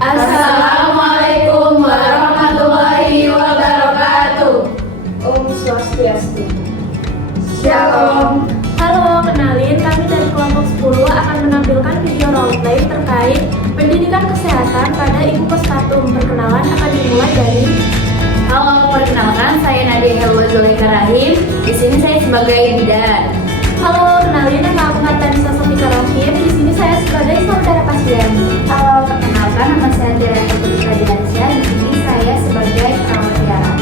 Assalamualaikum warahmatullahi wabarakatuh. Om Swastiastu. Shalom. Halo, kenalin kami dari kelompok 10 akan menampilkan video roleplay terkait pendidikan kesehatan pada ibu postpartum. Perkenalan akan dimulai dari Halo, perkenalkan saya Nadia Helwa Zulaika Rahim. Di sini saya sebagai bidan. Halo, kenalin nama aku Martanisa Sofika Rohim. Di sini saya sebagai saudara pasien. Halo, perkenalkan nama saya Dera Putra Diansyah. Di sini saya sebagai perawat tiara.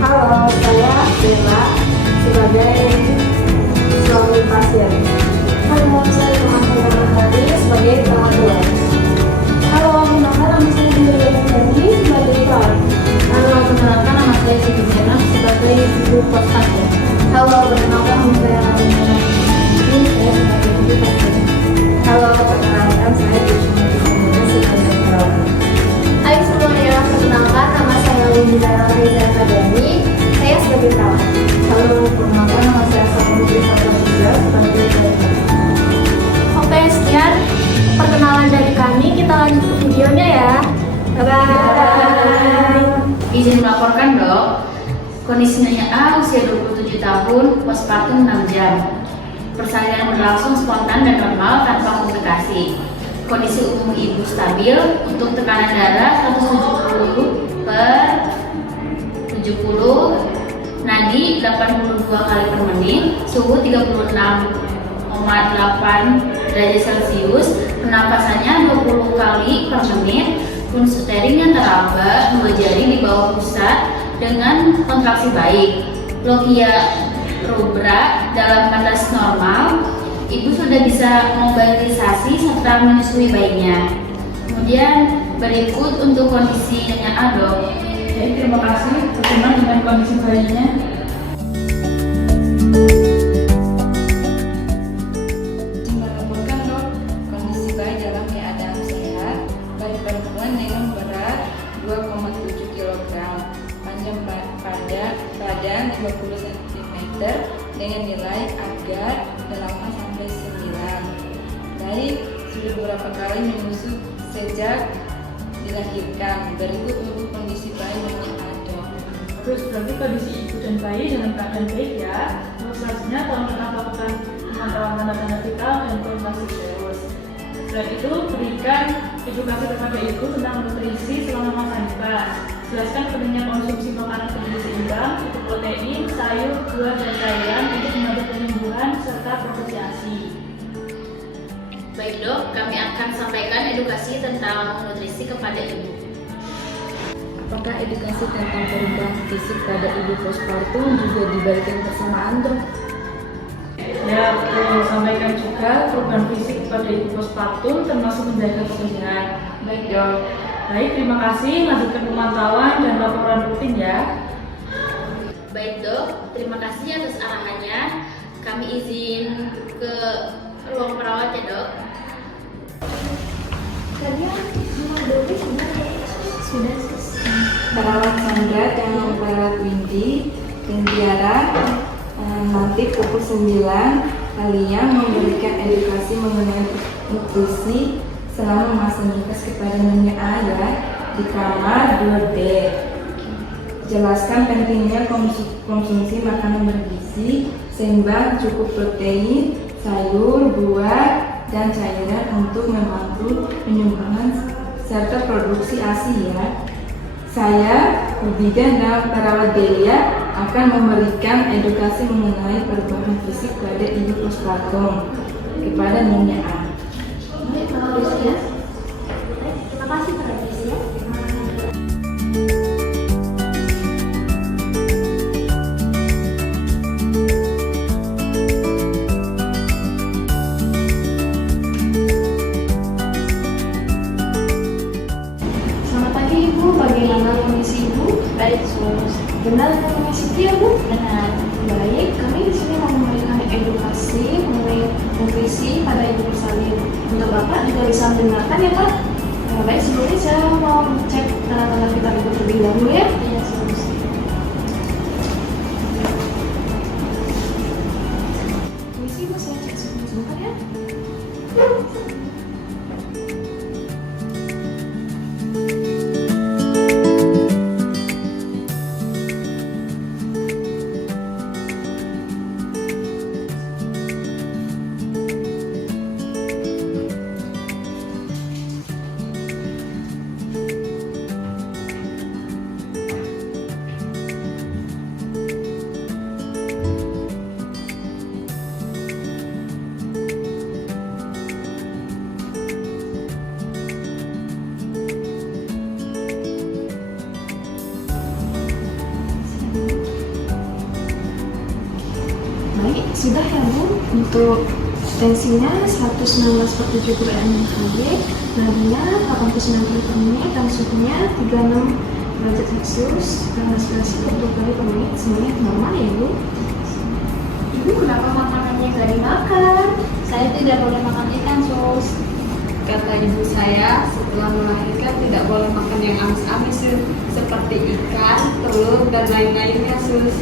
Halo, saya Bella sebagai suami pasien. Halo, saya Muhammad Hari sebagai perawat luar. Halo, kenalkan nama saya Julia Dani sebagai perawat. Halo, perkenalkan nama saya Siti Zainab sebagai ibu postpartum. Halo, perkenalkan nama saya Alina. Ini saya sebagai ibu pasien. Halo, perkenalkan saya Justina sebagai perawat. Hai semuanya, perkenalkan nama saya Winda Reza Kadani. Saya sebagai perawat. Halo, perkenalkan nama saya Samudri Satria sebagai perawat. Oke, sekian perkenalan dari kami. Kita lanjut ke videonya ya. Bye-bye. Izin melaporkan dok, kondisi Nyonya A usia 27 tahun, postpartum 6 jam. Persalinan berlangsung spontan dan normal tanpa komplikasi. Kondisi umum ibu stabil, untuk tekanan darah 170 per 70, nadi 82 kali per menit, suhu 36,8 derajat Celcius, pernapasannya 20 kali per menit, unsur teringnya teraba, 2 jari di bawah pusat dengan kontraksi baik. Logia rubra dalam batas normal, ibu sudah bisa mobilisasi serta menyusui bayinya. Kemudian berikut untuk kondisi Nyonya A dok. Oke, terima kasih. Bagaimana dengan kondisi bayinya? Melaporkan dok, kondisi bayi dalam keadaan sehat. Bayi perempuan dengan berat 2,7 kg, panjang badan 50 cm dengan nilai agar 8-9. Bayi sudah beberapa kali menyusu sejak dilahirkan. Berikut untuk kondisi bayi Nyonya A dok. Terus berarti kondisi ibu dan bayi dalam keadaan baik ya. Terus selanjutnya tolong lakukan pemantauan tanda-tanda vital dan konsultasi terus. Selain itu, berikan edukasi kepada ibu tentang nutrisi selama masa nifas. Jelaskan pentingnya konsumsi makanan bergizi seimbang, cukup protein, sayur, buah, dan cairan untuk membantu penyembuhan serta produksi ASI. Baik dok, kami akan sampaikan edukasi tentang nutrisi kepada ibu. Apakah edukasi tentang perubahan fisik pada ibu postpartum juga diberikan bersamaan dok? Ya, perlu sampaikan juga perubahan fisik pada ibu postpartum termasuk menjaga kebersihan. Baik dok. Baik, terima kasih. Lanjutkan pemantauan dan laporan rutin ya. Baik dok, terima kasih atas arahannya. Kami izin ke ruang perawat ya dok. Sudah. Perawat Sandra dan perawat Windy, Tiara, nanti pukul 9 kalian memberikan edukasi mengenai nutrisi selama masa nifas kepada Nyonya A ya, di kamar 2B. Jelaskan pentingnya konsumsi makanan bergizi seimbang, cukup protein, sayur, buah, dan cairan untuk membantu penyembuhan serta produksi ASI ya. Saya, bidan dan perawat Delia akan memberikan edukasi mengenai perubahan fisik pada ibu postpartum kepada Nyonya A. Terima kasih Pak Rizia. Selamat pagi Ibu, bagaimana kondisi Ibu? Baik, Sus. Benar dengan Siti ya Bu? Benar. Baik, kami di sini mau memberikan edukasi mengenai nutrisi pada ibu bersalin. Untuk Bapak juga bisa mendengarkan ya Pak? Baik, sebelumnya saya mau cek tanda-tanda vital Ibu terlebih dahulu ya. Iya, Sus. Permisi Bu, saya cek sebentar ya. Untuk tensinya 119/70 mmHg, nadinya 89 per menit, dan suhunya 36 derajat Celcius, dan respirasi 20 kali per menit, semuanya normal ya Bu. Ibu kenapa makanannya nggak dimakan? Saya tidak boleh makan ikan, Sus. Kata ibu saya, setelah melahirkan tidak boleh makan yang amis-amis, Sus. Seperti ikan, telur, dan lain-lainnya, Sus.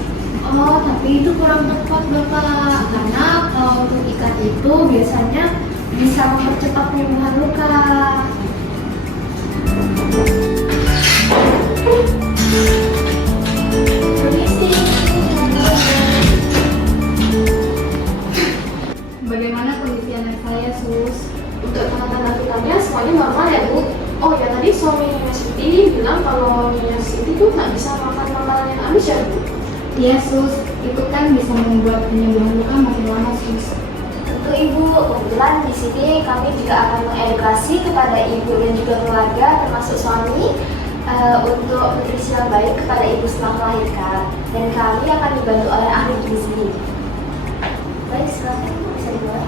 Oh, tapi itu kurang tepat Bapak, karena kalau untuk ikan itu biasanya bisa mempercepat penyembuhan luka. Permisi. Bagaimana kondisi anak saya, Sus? Untuk tanda-tanda vitalnya semuanya normal ya Bu. Oh ya, tadi suami Nyonya Siti bilang kalau Nyonya Siti tuh nggak bisa makan makanan yang amis ya Bu. Iya, Sus. Itu kan bisa membuat penyembuhan luka makin lama, Sus. Tentu Ibu, kebetulan di sini kami juga akan mengedukasi kepada Ibu dan juga keluarga termasuk suami untuk nutrisi yang baik kepada Ibu setelah melahirkan. Dan kami akan dibantu oleh ahli gizi. Baik, silakan Ibu bisa dimulai.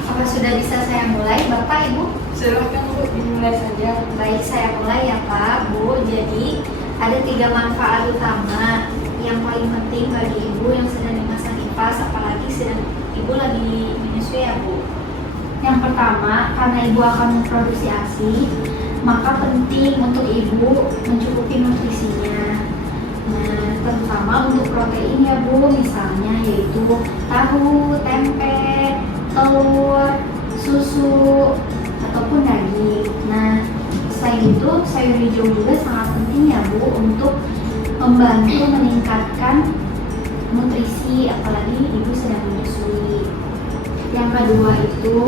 Apakah sudah bisa saya mulai, Bapak, Ibu? Silahkan Bu, dimulai saja. Baik, saya mulai ya Pak, Bu. Jadi ada 3 manfaat utama yang paling penting bagi ibu yang sedang di masa nifas, apalagi sedang ibu lagi menyusui ya Bu. Yang pertama, karena ibu akan memproduksi ASI, maka penting untuk ibu mencukupi nutrisinya. Nah, terutama untuk protein ya Bu, misalnya yaitu tahu, tempe, telur, susu, ataupun daging. Nah, selain itu sayur hijau juga sangat penting ya Bu untuk membantu meningkatkan nutrisi apalagi ibu sedang menyusui. Yang kedua itu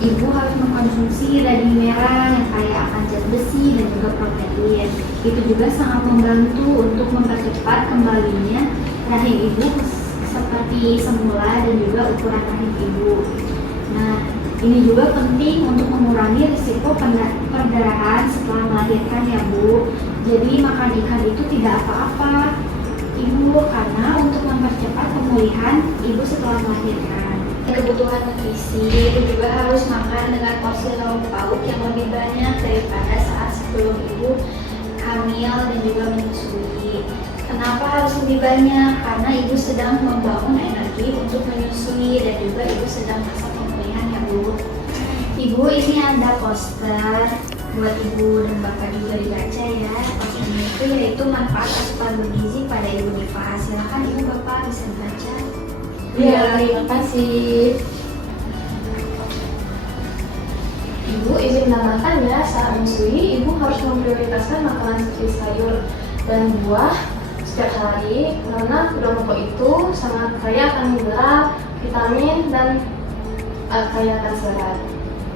ibu harus mengkonsumsi daging merah yang kaya akan zat besi dan juga protein. Itu juga sangat membantu untuk mempercepat kembalinya rahim ibu seperti semula dan juga ukuran rahim ibu. Nah, ini juga penting untuk mengurangi risiko perdarahan setelah melahirkan ya Bu. Jadi makan ikan itu tidak apa-apa Ibu, karena untuk mempercepat pemulihan ibu setelah melahirkan. Kebutuhan nutrisi, ibu juga harus makan dengan porsi lauk pauk yang lebih banyak daripada saat sebelum ibu hamil dan juga menyusui. Kenapa harus lebih banyak? Karena ibu sedang membangun energi untuk menyusui dan juga ibu sedang masa pemulihan ya Bu. Ibu, ini ada poster buat ibu dan bapak juga dibaca ya. Posternya itu yaitu manfaat asupan bergizi pada ibu nifas. Silakan ibu bapak bisa baca. Iya, terima kasih. Ibu izin menambahkan ya, saat menyusui ibu harus memprioritaskan makanan seperti sayur dan buah setiap hari karena kedua pokok itu sangat kaya akan mineral, vitamin, dan kaya akan serat.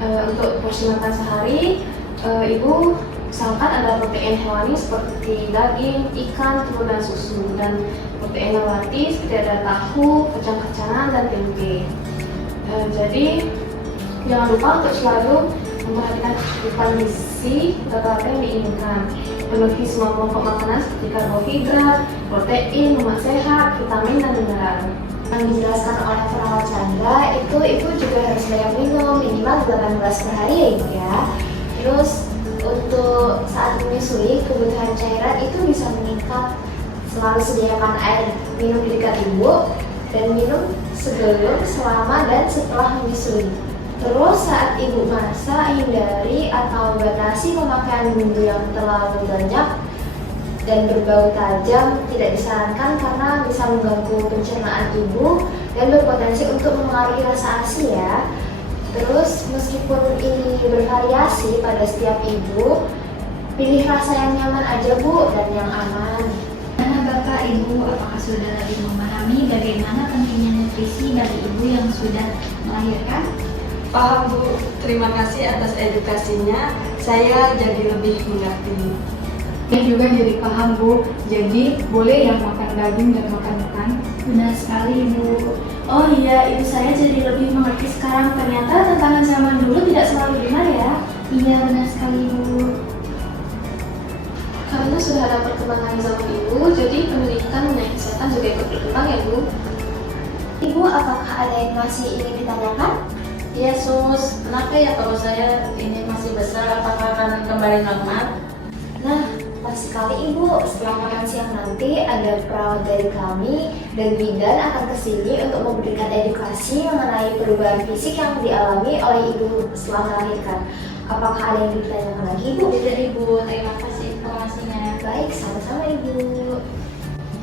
Untuk porsi makan sehari, ibu usahakan ada protein hewani seperti daging, ikan, telur, dan susu, dan protein nabati seperti ada tahu, kacang-kacangan, dan tempe. Jadi jangan lupa untuk selalu memperhatikan asupan gizi atau apa yang diinginkan. Penuhi semua kelompok makanan seperti karbohidrat, protein, lemak sehat, vitamin, dan mineral. Yang dijelaskan oleh perawat Chandra itu ibu juga harus banyak minum minimal 18 per hari ya ibu ya. Terus untuk saat menyusui kebutuhan cairan itu bisa meningkat. Selalu sediakan air minum di dekat ibu dan minum sebelum, selama, dan setelah menyusui. Terus saat ibu masak, hindari atau batasi pemakaian bumbu yang terlalu banyak dan berbau tajam, tidak disarankan karena bisa mengganggu pencernaan ibu dan berpotensi untuk mempengaruhi rasa ASI ya. Terus meskipun ini bervariasi pada setiap ibu, pilih rasa yang nyaman aja Bu dan yang aman. Nah, Bapak Ibu, apakah sudah lebih memahami bagaimana pentingnya nutrisi bagi ibu yang sudah melahirkan? Paham Bu, terima kasih atas edukasinya. Saya jadi lebih mengerti. Saya juga jadi paham Bu. Jadi boleh ya makan daging dan makan ikan? Benar sekali Bu. Oh iya, ibu saya jadi lebih mengerti sekarang. Ternyata tantangan zaman dulu tidak selalu benar ya. Iya, benar sekali Bu. Karena sudah ada perkembangan zaman ibu, jadi pendidikan mengenai kesehatan juga ikut berkembang ya Bu. Ibu, apakah ada yang masih ingin ditanyakan? Iya sus, kenapa ya kalau saya ini masih besar, apakah akan kembali normal? Nah, pas sekali Ibu, setelah makan siang nanti ada perawat dari kami dan bidan akan kesini untuk memberikan edukasi mengenai perubahan fisik yang dialami oleh Ibu setelah melahirkan. Apakah ada yang ditanyakan lagi Ibu? Tidak Ibu, terima kasih informasinya. Baik, sama-sama Ibu.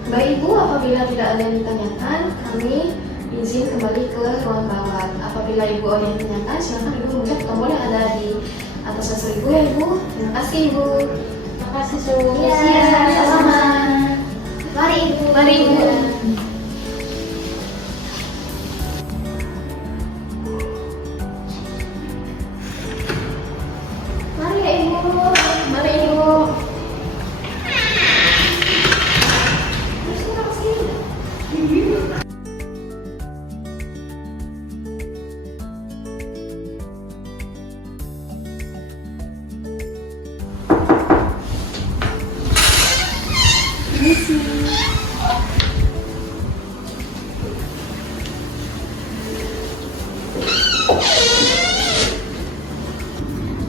Baik Ibu, apabila tidak ada yang ditanyakan, kami izin kembali ke ruang rawat. Apabila Ibu ada yang ditanyakan, silakan Ibu mencet tombol yang ada di atas sensor Ibu ya Ibu. Terima kasih Ibu. Terima kasih sus. Iya, sama-sama. Mari Ibu. Mari Ibu. Mari ya Ibu. Mari Ibu. Terus kita kesini.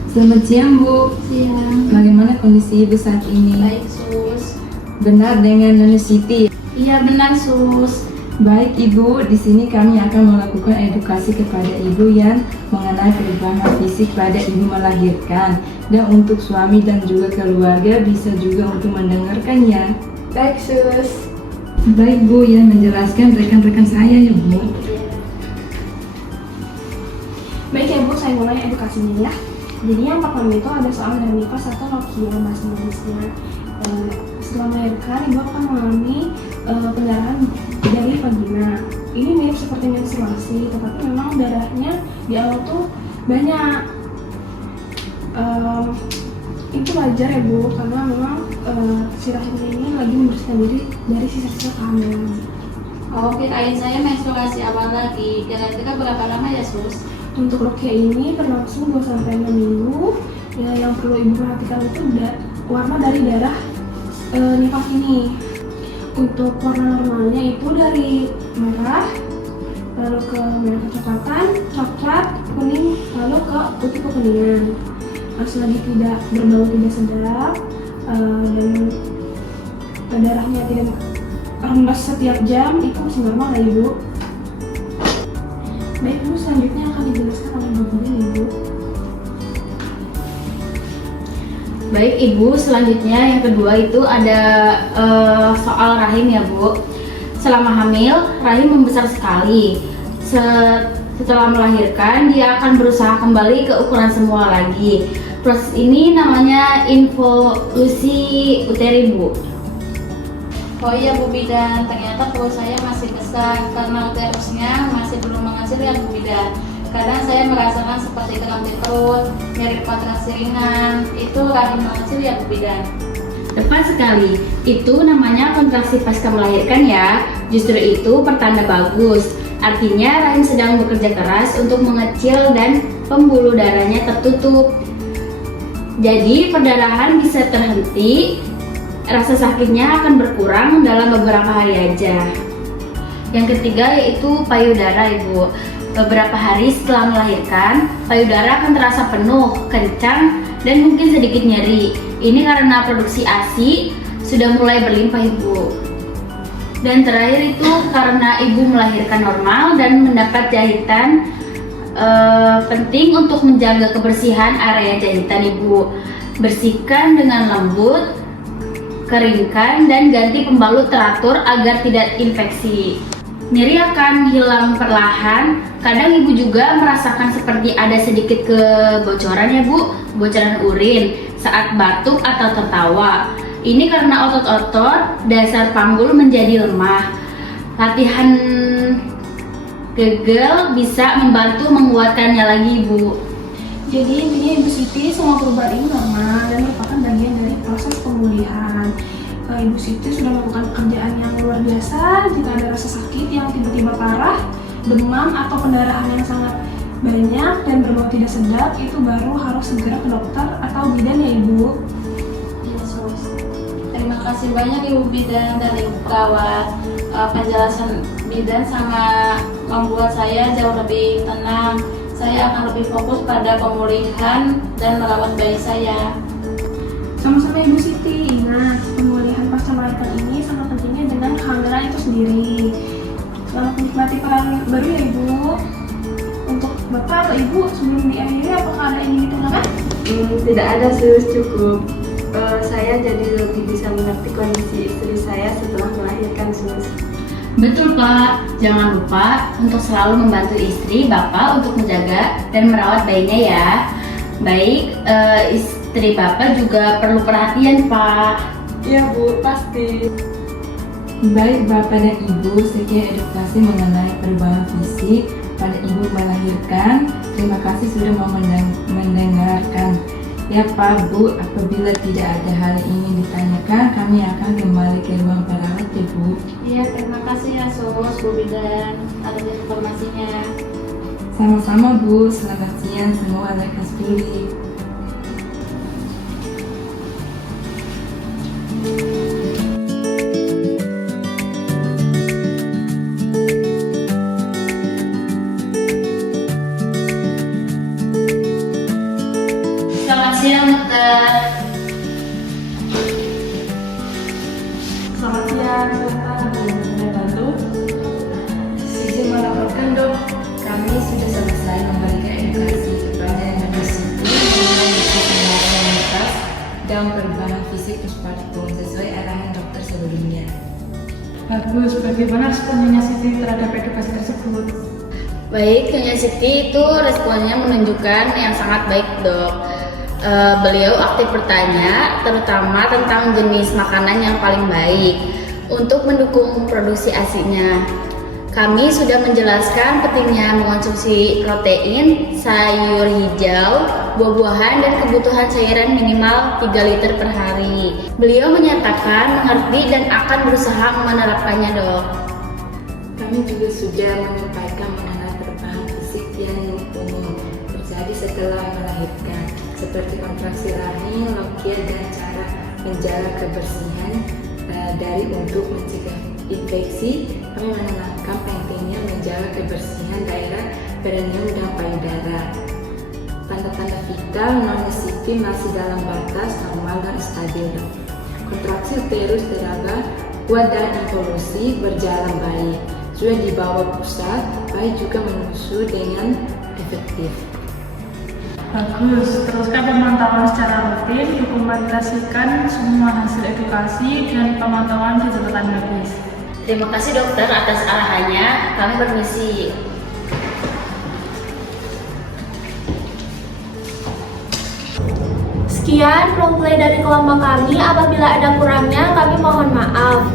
Selamat siang Bu. Siang. Bagaimana kondisi Ibu saat ini? Baik sus. Benar dengan Noni Siti? Iya benar sus. Baik Ibu, di sini kami akan melakukan edukasi kepada Ibu yang mengenai perubahan fisik pada Ibu melahirkan. Dan untuk suami dan juga keluarga bisa juga untuk mendengarkan ya. Baik Sus. Baik Bu, yang menjelaskan rekan-rekan saya ya Bu. Baik ya Bu, saya mulai edukasinya ya. Jadi yang pertama itu ada soal nifas atau lokia bahasa Inggrisnya. Setelah melahirkan, Ibu akan mengalami pendarahan dari vagina. Ini mirip seperti menstruasi, tetapi memang darahnya di awal tuh banyak. Itu wajar ya Bu, karena memang si rahim ini lagi membersihkan diri dari sisa-sisa kehamilan. Oh, kirain saya menstruasi awal lagi. Kira-kira berapa lama ya sus? Untuk lokia ini berlangsung 2-6 minggu. Ya, yang perlu Ibu perhatikan itu warna dari darah nifas ini. Untuk warna normalnya itu dari merah, lalu ke merah kecoklatan, coklat, kuning, lalu ke putih kekuningan. Selagi tidak berbau tidak sedap dan darahnya tidak hembus setiap jam, itu masih normal ya Ibu. Baik Bu, selanjutnya akan dijelaskan oleh Bu Budi ya Ibu. Baik Ibu, selanjutnya yang kedua itu ada soal rahim ya Bu. Selama hamil, rahim membesar sekali. Setelah melahirkan, dia akan berusaha kembali ke ukuran semula lagi. Proses ini namanya involusi uteri Bu. Oh iya Bu Bidan, ternyata perut saya masih besar karena uterusnya masih belum menghasil ya Bu Bidan. Kadang saya merasakan seperti kram di perut, nyeri kontraksi ringan. Itu rahim menghasil ya Bu Bidan. Tepat sekali, itu namanya kontraksi pasca melahirkan ya. Justru itu pertanda bagus. Artinya rahim sedang bekerja keras untuk mengecil dan pembuluh darahnya tertutup. Jadi perdarahan bisa terhenti, rasa sakitnya akan berkurang dalam beberapa hari aja. Yang ketiga yaitu payudara Ibu. Beberapa hari setelah melahirkan, payudara akan terasa penuh, kencang, dan mungkin sedikit nyeri. Ini karena produksi ASI sudah mulai berlimpah Ibu. Dan terakhir itu karena Ibu melahirkan normal dan mendapat jahitan. Penting untuk menjaga kebersihan area jahitan Ibu. Bersihkan dengan lembut, keringkan, dan ganti pembalut teratur agar tidak infeksi. Nyeri akan hilang perlahan. Kadang Ibu juga merasakan seperti ada sedikit kebocoran ya Bu, bocoran urin saat batuk atau tertawa. Ini karena otot-otot dasar panggul menjadi lemah. Latihan Kegel bisa membantu menguatkannya lagi Ibu. Jadi intinya Ibu Siti, semua perubahan ini normal dan merupakan bagian dari proses pemulihan. Ibu Siti sudah melakukan pekerjaan yang luar biasa. Jika ada rasa sakit yang tiba-tiba parah, demam atau pendarahan yang sangat banyak dan berbau tidak sedap, itu baru harus segera ke dokter atau bidan ya Ibu. Yesus. Terima kasih banyak Ibu Bidan dan Ibu Perawat. Penjelasan bidan sangat membuat saya jauh lebih tenang. Saya akan lebih fokus pada pemulihan dan merawat bayi saya. Sama-sama Ibu Siti, ingat pemulihan pasca melahirkan ini sama pentingnya dengan kehamilan itu sendiri. Selamat menikmati kehamilan baru ya Ibu. Untuk Bapak atau Ibu sebelum diakhiri apakah ada yang ingin ditanyakan? Tidak ada, Sus, cukup. Saya jadi lebih bisa mengerti kondisi istri saya setelah melahirkan, Sus. Betul Pak, jangan lupa untuk selalu membantu istri Bapak untuk menjaga dan merawat bayinya ya. Baik, istri Bapak juga perlu perhatian Pak. Iya Bu, pasti. Baik Bapak dan Ibu, sekian edukasi mengenai perubahan fisik pada ibu melahirkan. Terima kasih sudah mau mendengarkan. Ya Pak, Bu, apabila tidak ada hal yang ingin ditanyakan, kami akan kembali ke ruang perawat ya Bu. Iya, terima kasih ya Sus, Bu Bidan atas informasinya. Sama-sama Bu, selamat siang semua lekas pulih. Selamat siang dokter. Selamat siang, Bapak. Boleh bantu? Izin melaporkan dok, kami sudah selesai memberikan edukasi kepada Ibu Siti mengenai disabilitas dan perubahan fisik postpartum sesuai arahan dokter sebelumnya. Bagus, bagaimana responnya Siti terhadap edukasi tersebut? Baik, Nyonya Siti itu responnya menunjukkan yang sangat baik dok. Beliau aktif bertanya terutama tentang jenis makanan yang paling baik untuk mendukung produksi ASI-nya. Kami sudah menjelaskan pentingnya mengonsumsi protein, sayur hijau, buah-buahan, dan kebutuhan cairan minimal 3 liter per hari. Beliau menyatakan mengerti dan akan berusaha menerapkannya dok. Kami juga sudah menyampaikan mengenai perubahan fisik yang umum terjadi setelah melahirkan, seperti kontraksi rahim, lokia, dan cara menjaga kebersihan dari untuk mencegah infeksi. Kami menekankan pentingnya menjaga kebersihan daerah perineum dan payudara. Tanda-tanda vital Nyonya Siti masih dalam batas normal dan stabil. Kontraksi uterus teraba kuat dan evolusi berjalan baik. Sudah di bawah pusat, bayi juga menyusu dengan efektif. Bagus, teruskan pemantauan secara rutin, dokumentasikan semua hasil edukasi dan pemantauan catatan medis. Terima kasih dokter atas arahannya. Kami permisi. Sekian roleplay dari kelompok kami. Apabila ada kurangnya, kami mohon maaf.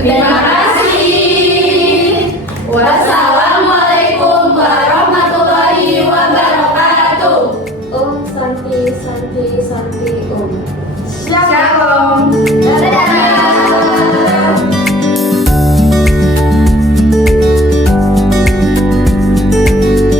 Terima kasih. Wassalamualaikum warahmatullahi wabarakatuh. Om Santi Santi Santi Om. Shalom.